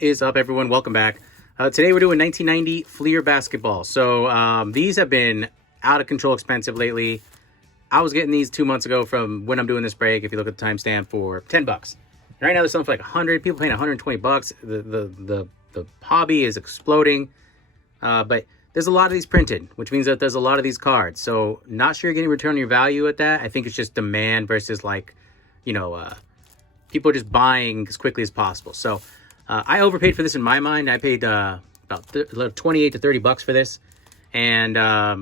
What is up, everyone? Welcome back. Today we're doing 1990 Fleer basketball. So these have been out of control expensive lately. I was getting these 2 months ago from when I'm doing this break. If you look at the timestamp, for $10. Right now they're selling for like 100. People paying 120 bucks. The hobby is exploding. But there's a lot of these printed, which means that there's a lot of these cards. So not sure you're getting return on your value at that. I think it's just demand versus like, people are just buying as quickly as possible. So I overpaid for this in my mind. I paid about 28 to 30 bucks for this. And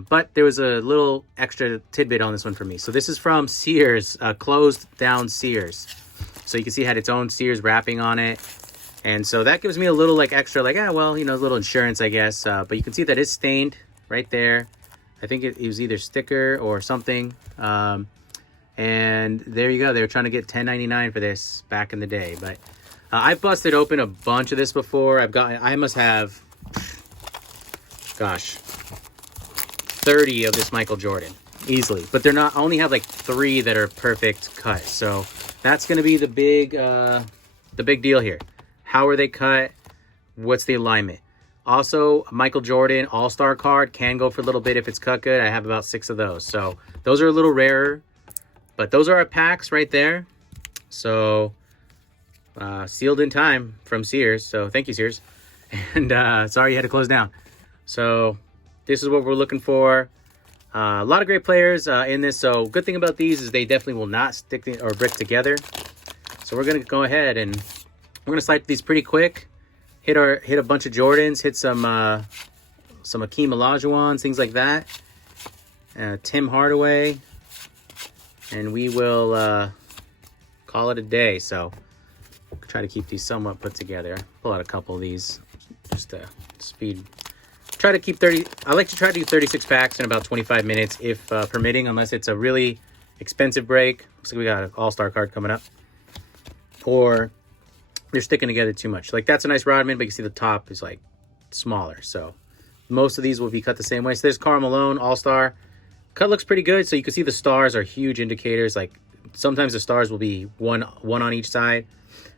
but there was a little extra tidbit on this one for me. So this is from Sears, closed down Sears. So you can see it had its own Sears wrapping on it. And so that gives me a little like extra, like, a little insurance, I guess. But you can see that it's stained right there. I think it was either sticker or something. And there you go. They were trying to get $10.99 for this back in the day. But I've busted open a bunch of this before. I must have, gosh, 30 of this Michael Jordan easily. But they're not, I only have like 3 that are perfect cut. So that's going to be the big deal here. How are they cut? What's the alignment? Also, Michael Jordan All-Star card can go for a little bit if it's cut good. I have about 6 of those. So those are a little rarer. But those are our packs right there. So sealed in time from Sears. So thank you, Sears. And sorry you had to close down. So this is what we're looking for. A lot of great players in this. So good thing about these is they definitely will not stick or brick together. So we're going to go ahead and we're going to slide these pretty quick. Hit a bunch of Jordans. Hit some Hakeem Olajuwons, things like that. Tim Hardaway. And we will call it a day. So try to keep these somewhat put together. Pull out a couple of these just to speed. Try to keep 30. I like to try to do 36 packs in about 25 minutes if permitting, unless it's a really expensive break. Looks like we got an all-star card coming up. Or they're sticking together too much. Like that's a nice Rodman, but you can see the top is like smaller. So most of these will be cut the same way. So there's Karl Malone, all-star. Cut looks pretty good. So you can see the stars are huge indicators. Like sometimes the stars will be one on each side.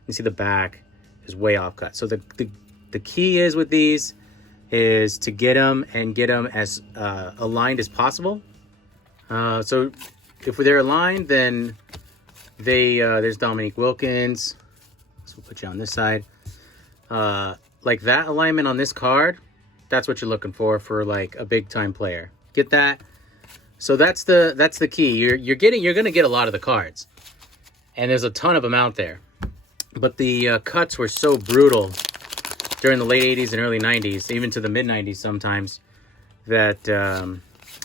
You see the back is way off cut. So the key is with these is to get them as aligned as possible. So if they're aligned, then there's Dominique Wilkins. So we'll put you on this side. Like that alignment on this card, that's what you're looking for like a big time player. Get that. So that's the key. You're going to get a lot of the cards, and there's a ton of them out there. But the cuts were so brutal during the late 80s and early 90s, even to the mid 90s sometimes, that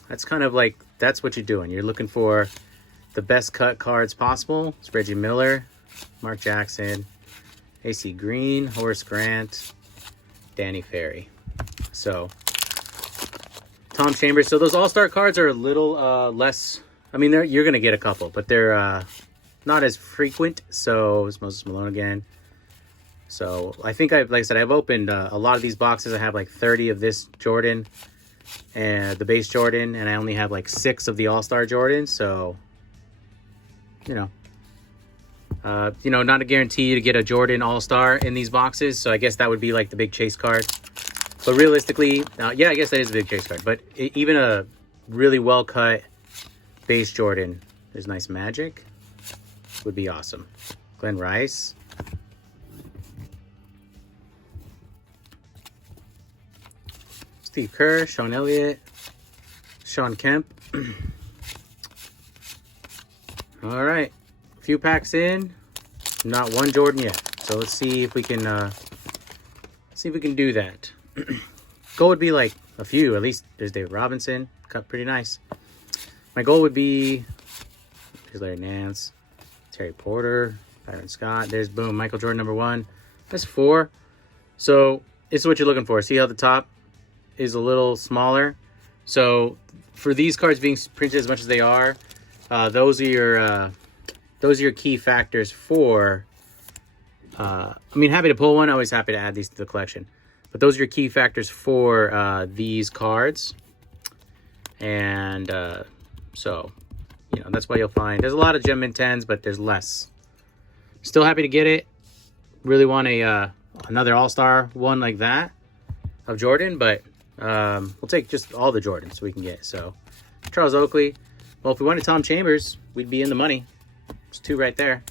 that's kind of like, that's what you're doing. You're looking for the best cut cards possible. It's Reggie Miller, Mark Jackson, AC Green, Horace Grant, Danny Ferry. So Tom Chambers. So those all-star cards are a little less. I mean, you're going to get a couple, but they're not as frequent. So it's Moses Malone again. So I think like I said, I've opened a lot of these boxes. I have like 30 of this Jordan and the base Jordan, and I only have like 6 of the all-star Jordan. So, not a guarantee to get a Jordan all-star in these boxes. So I guess that would be like the big chase card. But realistically, yeah, I guess that is a big chase card. But even a really well-cut base Jordan, there's nice Magic, would be awesome. Glenn Rice. Steve Kerr, Sean Elliott, Sean Kemp. All right, a few packs in, not one Jordan yet. So let's see if we can do that. Goal would be like a few. At least there's David Robinson, cut pretty nice. My goal would be, there's Larry Nance, Terry Porter, Byron Scott. There's boom, Michael Jordan #1. That's 4. So this is what you're looking for. See how the top is a little smaller? So for these cards being printed as much as they are, those are your key factors for. Happy to pull one. Always happy to add these to the collection. But those are your key factors for these cards. And so, that's why you'll find there's a lot of Gem Mint 10s, but there's less. Still happy to get it. Really want a another all-star one like that of Jordan, but we'll take just all the Jordans we can get. So Charles Oakley. Well, if we wanted Tom Chambers, we'd be in the money. There's 2 right there.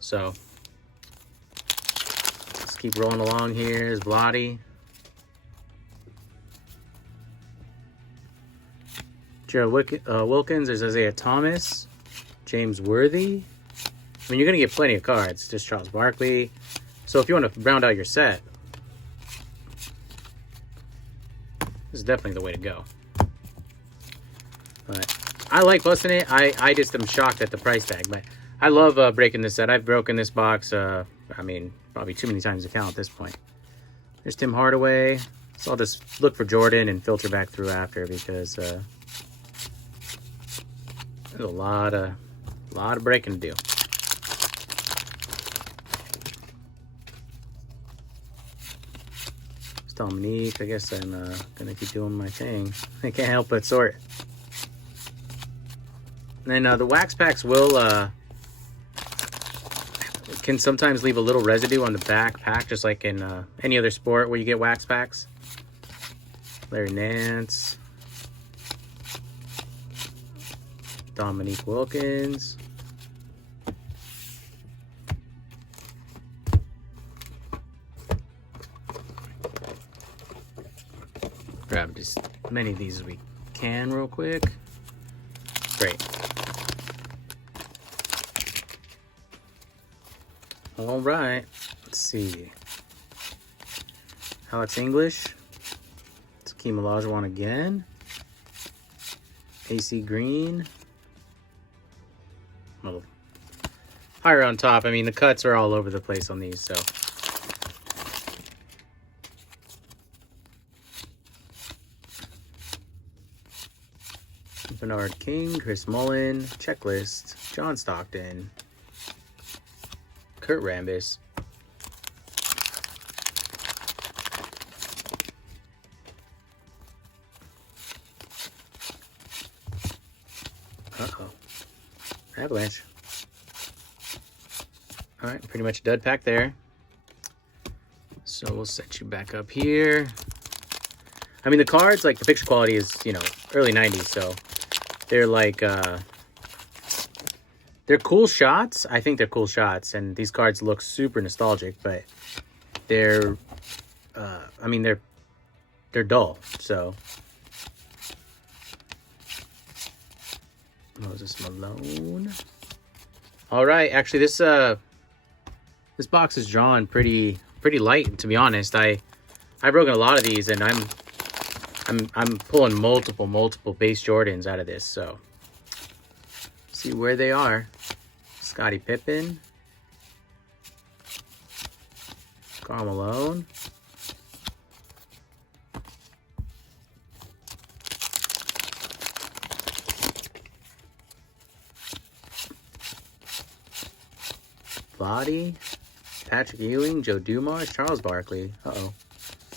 So let's keep rolling along here. Here's Vladdy. Gerald Wilkins. There's Isaiah Thomas. James Worthy. I mean, you're going to get plenty of cards. Just Charles Barkley. So if you want to round out your set, this is definitely the way to go. But I like busting it. I just am shocked at the price tag. But I love breaking this set. I've broken this box, I mean, probably too many times to count at this point. There's Tim Hardaway. So I'll just look for Jordan and filter back through after, because there's a lot of breaking to do. Dominique, I guess I'm gonna keep doing my thing. I can't help but sort. And then the wax packs will can sometimes leave a little residue on the back pack, just like in any other sport where you get wax packs. Larry Nance, Dominique Wilkins. Grab just as many of these as we can real quick. Great. All right. Let's see. Alex English. It's Hakeem Olajuwon again. AC Green. A little higher on top. I mean, the cuts are all over the place on these, so. Bernard King, Chris Mullin, Checklist, John Stockton, Kurt Rambis. Uh-oh. Avalanche. All right, pretty much a dud pack there. So we'll set you back up here. I mean, the cards, like, the picture quality is, you know, early 90s, so they're like, they're cool shots. I think they're cool shots, and these cards look super nostalgic, but they're, I mean, they're dull, so. Moses Malone. All right, actually, this box is drawn pretty light, to be honest. I've broken a lot of these, and I'm pulling multiple base Jordans out of this, so see where they are. Scottie Pippen, Karl Malone, Vladdy, Patrick Ewing, Joe Dumars, Charles Barkley. Uh-oh.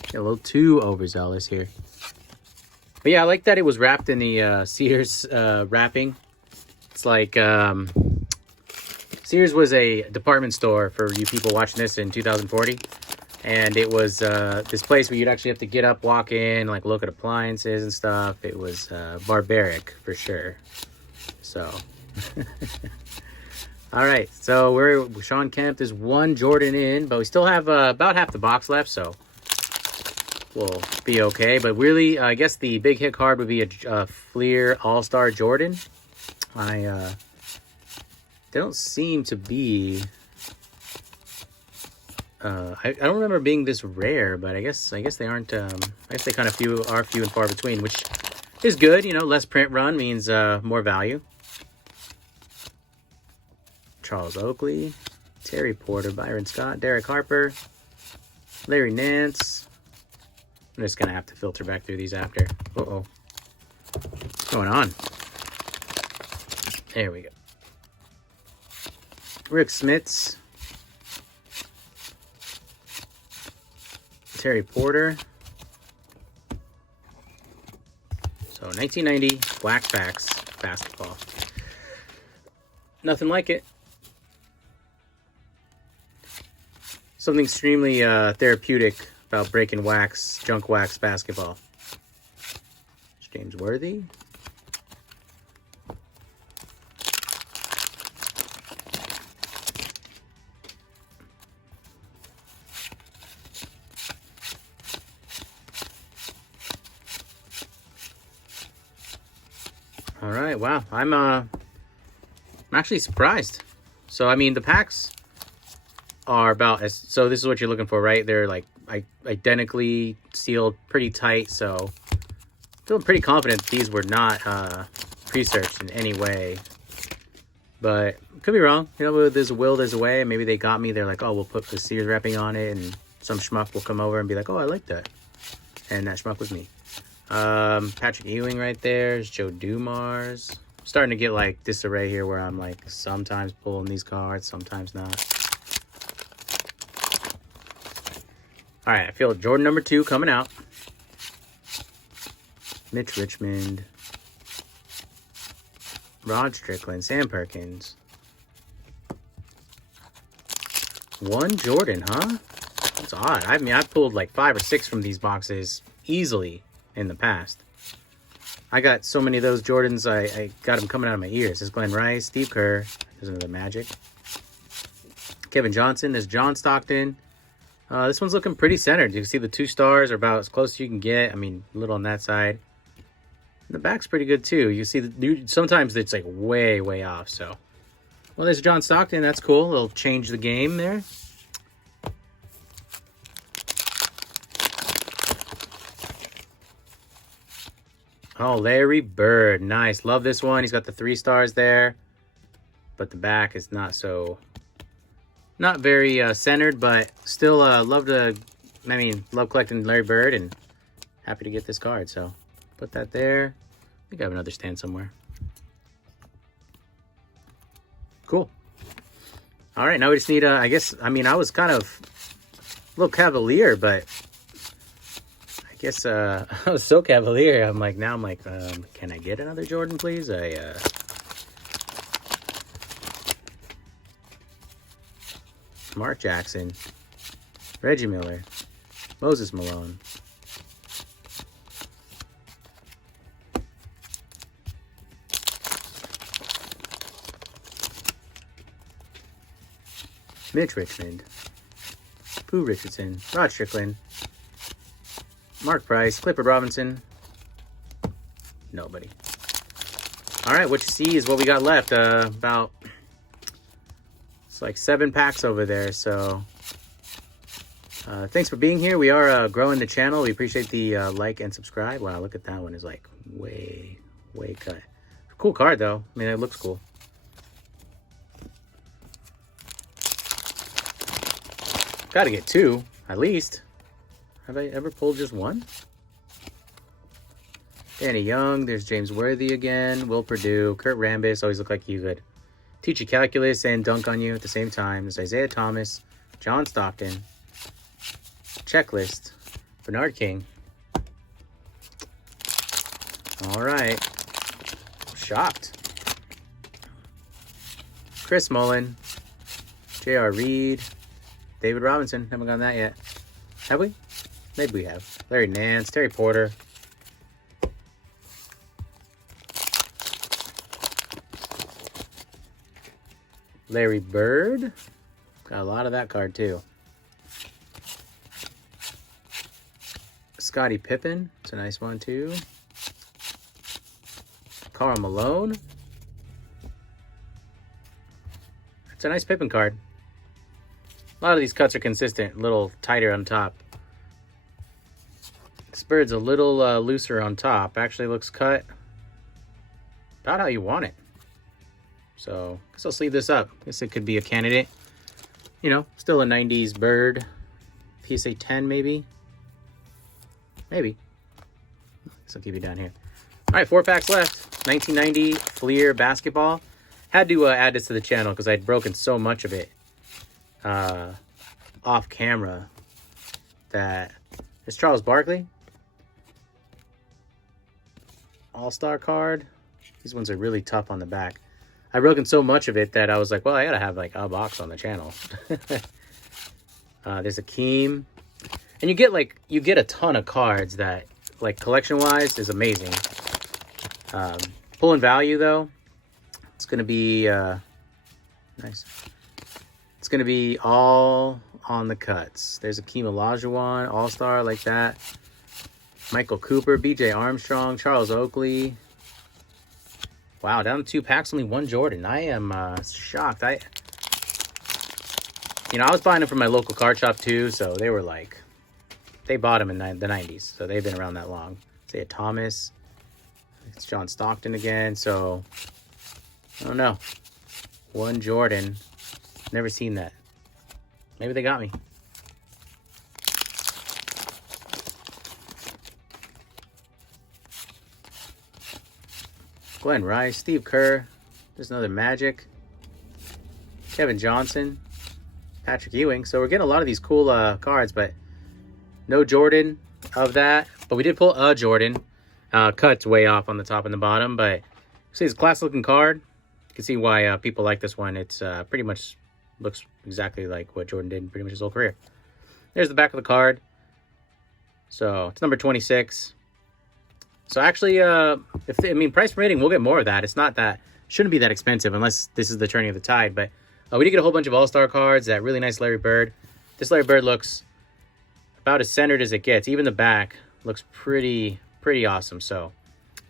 Get a little too overzealous here. But yeah, I like that it was wrapped in the Sears wrapping. It's like Sears was a department store for you people watching this in 2040. And it was this place where you'd actually have to get up, walk in, like look at appliances and stuff. It was barbaric for sure. So, all right. So Sean Kemp is 1 Jordan in, but we still have about half the box left. So we'll be okay. But really, I guess the big hit card would be a Fleer All-Star Jordan. They don't seem to be. I don't remember being this rare, but I guess they aren't. I guess they kind of are few and far between, which is good. You know, less print run means more value. Charles Oakley, Terry Porter, Byron Scott, Derek Harper, Larry Nance. I'm just gonna have to filter back through these after. Uh-oh. What's going on? There we go. Rick Smits. Terry Porter. So 1990 Wax Packs basketball. Nothing like it. something extremely therapeutic about breaking wax, junk wax basketball. James Worthy. All right, wow. I'm actually surprised. So I mean, the packs are about as, so this is what you're looking for, right? They're like identically sealed, pretty tight. So feeling pretty confident these were not pre-searched in any way, but could be wrong. You know, there's a will, there's a way. Maybe they got me. They're like, oh, we'll put the Sears wrapping on it, and some schmuck will come over and be like, oh, I like that, and that schmuck was me. Patrick Ewing right there. There's Joe Dumars. I'm starting to get like disarray here, where I'm like sometimes pulling these cards, sometimes not. All right, I feel Jordan number 2 coming out. Mitch Richmond, Rod Strickland, Sam Perkins. 1 Jordan, huh? That's odd. I mean, I've pulled like 5 or 6 from these boxes easily in the past. I got so many of those Jordans, I got them coming out of my ears. There's Glenn Rice, Steve Kerr. There's another Magic. Kevin Johnson. There's John Stockton. This one's looking pretty centered. You can see the 2 stars are about as close as you can get. I mean, a little on that side. The back's pretty good too. You see, sometimes it's like way, way off. So, well, there's John Stockton. That's cool. It'll change the game there. Oh, Larry Bird. Nice. Love this one. He's got the 3 stars there. But the back is not very centered, but still love collecting Larry Bird and happy to get this card. So put that there. I think I have another stand somewhere. Cool. All right, now we just need I was kind of a little cavalier, but I guess I was so cavalier. I'm like, can I get another Jordan, please? Mark Jackson, Reggie Miller, Moses Malone, Mitch Richmond, Pooh Richardson, Rod Strickland, Mark Price, Clifford Robinson, nobody. All right, what you see is what we got left. About, it's like 7 packs over there. So thanks for being here. We are growing the channel. We appreciate the like and subscribe. Wow, look at that one. Is like way, way cut. Cool card though. I mean, it looks cool. Got to get 2 at least. Have I ever pulled just 1? Danny Young. There's James Worthy again. Will Perdue. Kurt Rambis. Always look like you could teach you calculus and dunk on you at the same time. There's Isaiah Thomas. John Stockton. Checklist. Bernard King. All right. Shocked. Chris Mullen. J.R. Reed. David Robinson. Haven't gotten that yet. Have we? Maybe we have. Larry Nance. Terry Porter. Larry Bird. Got a lot of that card too. Scottie Pippen. It's a nice one too. Karl Malone. It's a nice Pippen card. A lot of these cuts are consistent, a little tighter on top. This bird's a little looser on top. Actually looks cut about how you want it. So I guess I'll sleeve this up. I guess it could be a candidate. You know, still a 90s bird. PSA 10 maybe. Maybe. So I'll keep it down here. All right, 4 packs left. 1990 Fleer basketball. Had to add this to the channel because I'd broken so much of it off camera that it's Charles Barkley. All-star card. These ones are really tough on the back. I've broken so much of it that I was like, well, I gotta have like a box on the channel. There's Akeem. And you get a ton of cards that, like, collection-wise is amazing. Pulling value, though, it's going to be nice. It's going to be all on the cuts. There's Akeem Olajuwon, All-Star, like that. Michael Cooper, B.J. Armstrong, Charles Oakley. Wow, down to 2 packs, only 1 Jordan. I am shocked. I was buying them from my local card shop, too, so they were like... They bought them in the 90s, so they've been around that long. Isaiah Thomas. It's John Stockton again, so... I don't know. 1 Jordan. Never seen that. Maybe they got me. Glenn Rice, Steve Kerr. There's another Magic. Kevin Johnson. Patrick Ewing. So we're getting a lot of these cool cards, but no Jordan of that. But we did pull a Jordan. Cuts way off on the top and the bottom, but see, it's a class looking card. You can see why people like this one. It's pretty much looks exactly like what Jordan did in pretty much his whole career. There's the back of the card. So it's number 26. So actually, price permitting, we'll get more of that. It's not that, shouldn't be that expensive unless this is the turning of the tide. But we did get a whole bunch of All-Star cards. That really nice Larry Bird. This Larry Bird looks about as centered as it gets. Even the back looks pretty awesome. So,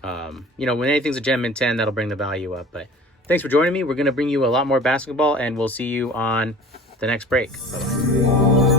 when anything's a gem in 10, that'll bring the value up. But thanks for joining me. We're going to bring you a lot more basketball, and we'll see you on the next break. Bye-bye.